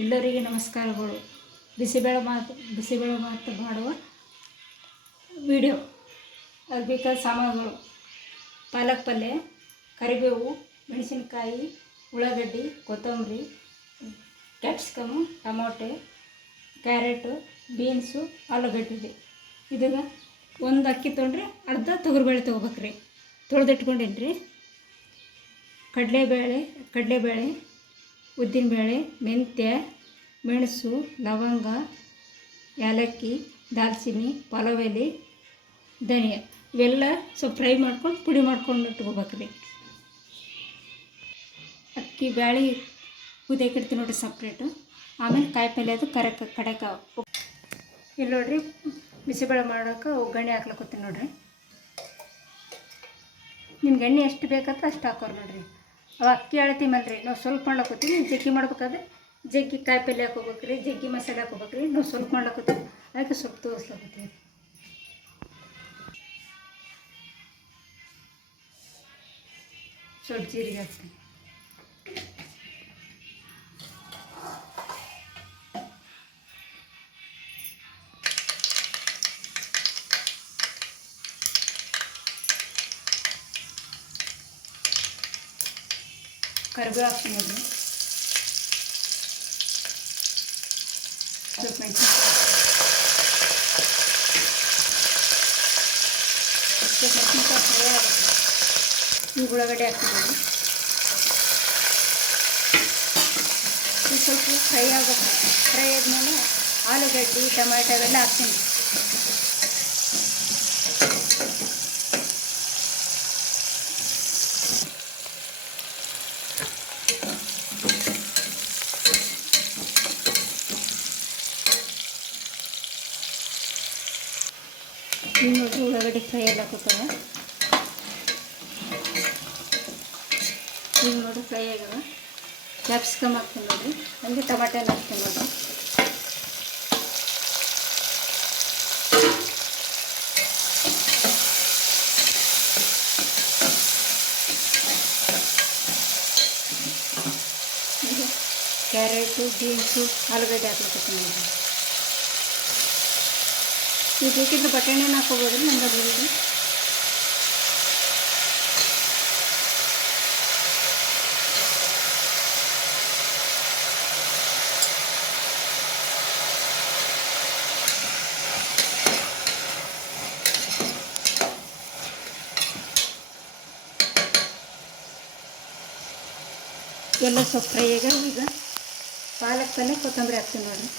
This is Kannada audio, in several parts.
ಎಲ್ಲರಿಗೆ ನಮಸ್ಕಾರಗಳು. ಬಿಸಿಬೇಳೆ ಮಾತು ಮಾಡುವ ವಿಡಿಯೋ. ಅದಕ್ಕೆ ಬೇಕಾದ ಸಾಮಾನುಗಳು: ಪಾಲಕ್ ಪಲ್ಯ, ಕರಿಬೇವು, ಮೆಣಸಿನಕಾಯಿ, ಉಳ್ಳಾಗಡ್ಡಿ, ಕೊತ್ತಂಬರಿ, ಕ್ಯಾಪ್ಸಿಕಮು, ಟೊಮೊಟೆ, ಕ್ಯಾರೆಟು, ಬೀನ್ಸು, ಆಲೂಗಡ್ಡೆ. ಇದನ್ನು ಒಂದು ಅಕ್ಕಿ ತೊಗೊಂಡ್ರೆ ಅರ್ಧ ತೊಗರಿಬೇಳೆ ತೊಗೋಬೇಕ್ರಿ. ತೊಳೆದಿಟ್ಕೊಂಡೇನಿ ರೀ. ಕಡಲೆಬೇಳೆ, ಉದ್ದಿನಬೇಳೆ, ಮೆಂತ್ಯ, ಮೆಣಸು, ಲವಂಗ, ಏಲಕ್ಕಿ, ದಾಲ್ಚಿನ್ನಿ, ಪಲಾವ್ ಎಲೆ, ಧನಿಯಾ ಇವೆಲ್ಲ ಸ್ವಲ್ಪ ಫ್ರೈ ಮಾಡ್ಕೊಂಡು ಪುಡಿ ಮಾಡ್ಕೊಂಡು ಇಟ್ಕೋಬೇಕ್ರಿ. ಅಕ್ಕಿ ಬ್ಯಾಳೆ ಕುದಿಯಕ್ಕೆ ಇಡ್ತೀನಿ ನೋಡಿರಿ ಸಪ್ರೇಟು. ಆಮೇಲೆ ಕಾಯಿಪಲ್ಲೆ ಅದು ಕಡೆಕ ಇಲ್ಲಿ ನೋಡಿರಿ, ಬಿಸಿಬೇಳೆ ಮಾಡೋಕೆ ಒಗ್ಗರಣೆ ಹಾಕ್ಲಕ್ಕೋತೀನಿ ನೋಡಿರಿ. ನಿಮ್ಗೆ ಎಣ್ಣೆ ಎಷ್ಟು ಬೇಕಂತ ಅಷ್ಟು ಹಾಕೋರು ನೋಡಿರಿ. ಅವು ಅಕ್ಕಿ ಅಳ್ತೀಮಲ್ರಿ, ನಾವು ಸ್ವಲ್ಪ ಮಾಡ್ಲಕ್ಕೋತೀವಿ. ಜಗ್ಗಿ ಮಾಡ್ಬೇಕಾದ್ರೆ ಜಗ್ಗಿ ಕಾಯಿಪಲ್ಲೆ ಹಾಕೋಬೇಕ್ರಿ, ಜಗ್ಗಿ ಮಸಾಲೆ ಹಾಕೋಬೇಕ್ರಿ. ನಾವು ಸ್ವಲ್ಪ ಮಾಡ್ಲಕ್ಕೋತೀವಿ, ಅದಕ್ಕೆ ಸ್ವಲ್ಪ ತೋರಿಸ್ಲಕ್ಕೋತೀವಿ. ಸ್ವಲ್ಪ ಜೀರಿಗೆ ಹಾಕ್ತೀನಿ. ಕರಿಬೇವು ಹಾಕ್ತೀನಿ ನೋಡಿರಿ. ಸ್ವಲ್ಪ ಮೆಣಸಿನ್ಕಾಯಿ ಫ್ರೈ ಆಗುತ್ತೆ. ಈ ಉಳ್ಳಾಗಡ್ಡೆ ಹಾಕ್ತಿದ್ದೀವಿ. ಇದು ಸ್ವಲ್ಪ ಫ್ರೈ ಆಗುತ್ತೆ. ಫ್ರೈ ಆದಮೇಲೆ ಆಲೂಗಡ್ಡೆ, ಟೊಮ್ಯಾಟೊ ಅವೆಲ್ಲ ಹಾಕ್ತೀನಿ. ಈಗ ನೋಡಿ ಉಳ್ಳಾಗಡ್ಡೆ ಫ್ರೈ ಎಲ್ಲ ಕೂತವ. ಈಗ ನೋಡಿ ಫ್ರೈ ಆಗ್ಯಾವ. ಕ್ಯಾಪ್ಸಿಕಮ್ ಹಾಕ್ತೀನಿ ನೋಡಿರಿ, ಹಂಗೆ ಟೊಮಾಟೊ ಹಾಕ್ತೀನಿ ನೋಡಿರಿ. ಈಗ ಕ್ಯಾರೆಟು, ಬೀನ್ಸು, ಆಲೂಗಡ್ಡೆ ಹಾಕ್ಲಿಕ್ಕೆ ನೋಡಿರಿ. ನೀವು ಬೇಕಿದ್ರೆ ಬಟಾಣಿನ ಹಾಕೋಬೋದ್ರಿ, ನಂಗೆ ಬರೋದು. ಎಲ್ಲ ಸ್ವಲ್ಪ ಫ್ರೈ ಆಗ್ಯಾವ. ಈಗ ಪಾಲಕ್ ಪಲ್ಯ, ಕೊತ್ತಂಬರಿ ಹಾಕ್ತೀನಿ ನೋಡಿರಿ.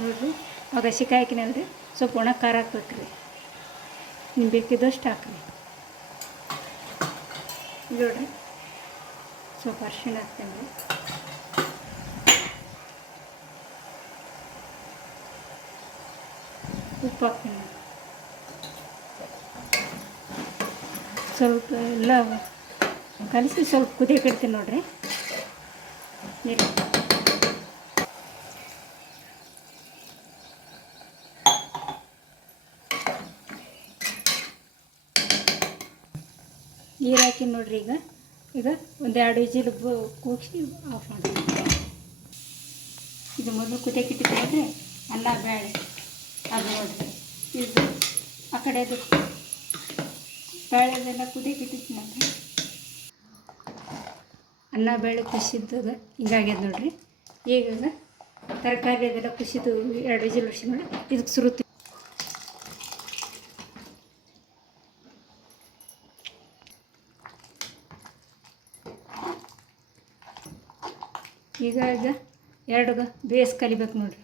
ನೋಡಿರಿ, ಅವಾಗ ಹಸಿಕಾಯಿ ಹಾಕಿನಲ್ರಿ, ಸ್ವಲ್ಪ ಒಣ ಖಾರ ಹಾಕ್ಬೇಕ್ರಿ. ನಿಮ್ಗೆ ಬೇಕಿದ್ದಷ್ಟು ಹಾಕ್ರಿ. ನೋಡಿರಿ, ಸ್ವಲ್ಪ ಅರಿಶಿಣ ಹಾಕ್ತೇನೆ ರೀ. ಉಪ್ಪು ಹಾಕ್ತೀನಿ. ಸ್ವಲ್ಪ ಎಲ್ಲ ಕಲಸಿ ಸ್ವಲ್ಪ ಕುದಿಯಕ್ಕೆ ಇಡ್ತೀನಿ ನೋಡಿರಿ. ನೀರು ಹಾಕಿ ನೋಡಿರಿ. ಈಗ ಒಂದು 2 ವಿಜಿಲ್ ಕೂಗಿಸಿ ಆಫ್ ಮಾಡಿ. ಇದು ಮೊದಲು ಕುದಿಯಕ್ಕೆ ಇಟ್ಟಿದ್ದು ನೋಡಿರಿ, ಅನ್ನ ಬೇಳೆ ಅದು ನೋಡಿರಿ. ಇದು ಆ ಕಡೆದು ಬೇಳೆದೆಲ್ಲ ಕುದಿಯಕ್ಕೆ ಇಟ್ಟಿತ್ತು ನೋಡಿರಿ. ಅನ್ನ ಬೇಳೆ ಕುಸಿದ್ದದ ಹಿಂಗಾಗ್ಯದ ನೋಡಿರಿ. ಈಗ ತರಕಾರಿ ಅದೆಲ್ಲ ಕುಸಿದು 2 ವಿಜಿಲ್ ಹೊಡ್ಸಿ ನೋಡಿ, ಇದಕ್ಕೆ ಸುರುತ್ತಿ. ಈಗ 2 ಬೇಸ್ ಕಲಿಬೇಕು ನೋಡಿರಿ.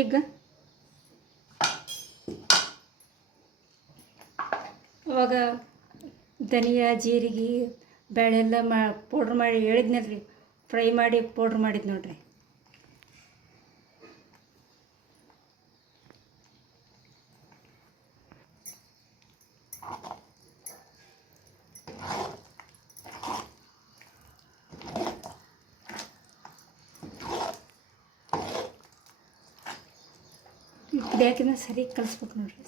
ಈಗ ಅವಾಗ ಧನಿಯಾ, ಜೀರಿಗೆ, ಬೇಳೆ ಎಲ್ಲ ಪೌಡ್ರ್ ಮಾಡಿ ಹೇಳಿದ್ನಲ್ರಿ, ಫ್ರೈ ಮಾಡಿ ಪೌಡ್ರ್ ಮಾಡಿದ್ದು ನೋಡ್ರಿ. ಕುದಿಯಾಕಿನ ಸರಿ ಕಲಿಸ್ಬೇಕು ನೋಡ್ರಿ.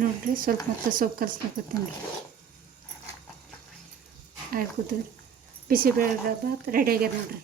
ನೋಡ್ರಿ ಸ್ವಲ್ಪ ಮತ್ತೆ ಸೊಪ್ಪು ಕಲಿಸ್ಬೇಕತ್ತೀನಿ ರೀ. ಆಯ್ತು ಬಿಸಿಬೇಳೆ ಭಾತ್ ರೆಡಿ ಆಗ್ಯದ ನೋಡ್ರಿ.